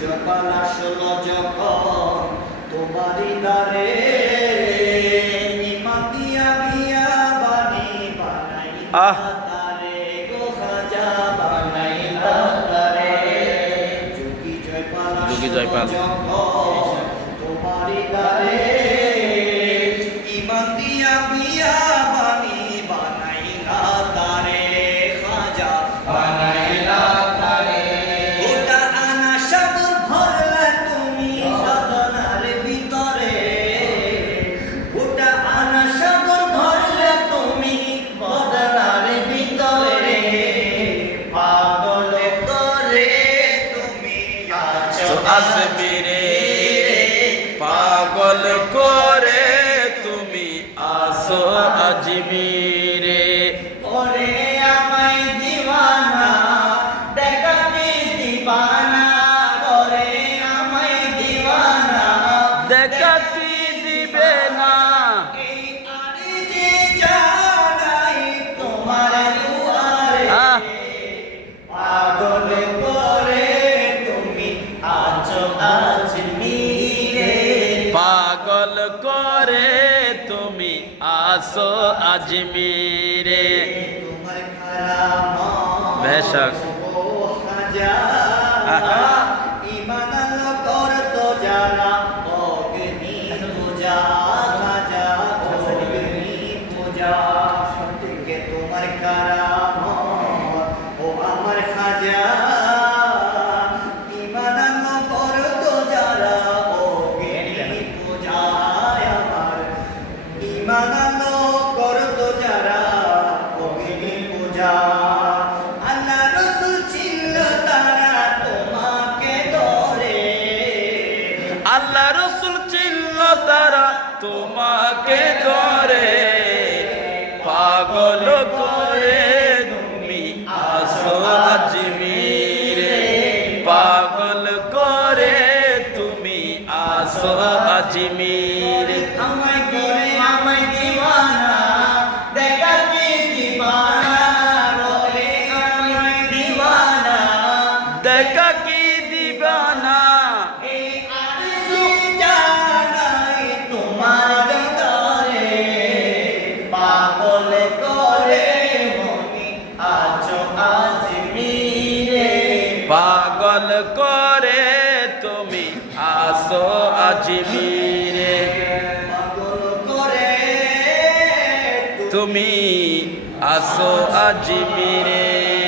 জোপান আসলো যখন তোমারই দ্বারে নিমাতিয়া দিয়া বানি বানাই তারে গোহাজা বানাই তারে। যোগী জয়পাল যোগী জয়পাল। তোমারই দ্বারে হাসবিরে পাগল করে তুমি আসো আজমিরে। ওরে আমায় দিওয়ানা দেখাতে দিবানা? ওরে আমায় দিওয়ানা দেখা পাগল করে তুমি আসো আজমিরে। বেশক। তোমাকে ধরে পাগল করে তুমি আসো আজমিরে পাগল পাগল করে তুমি আসো আজমিরে তুমি আসো আজমিরে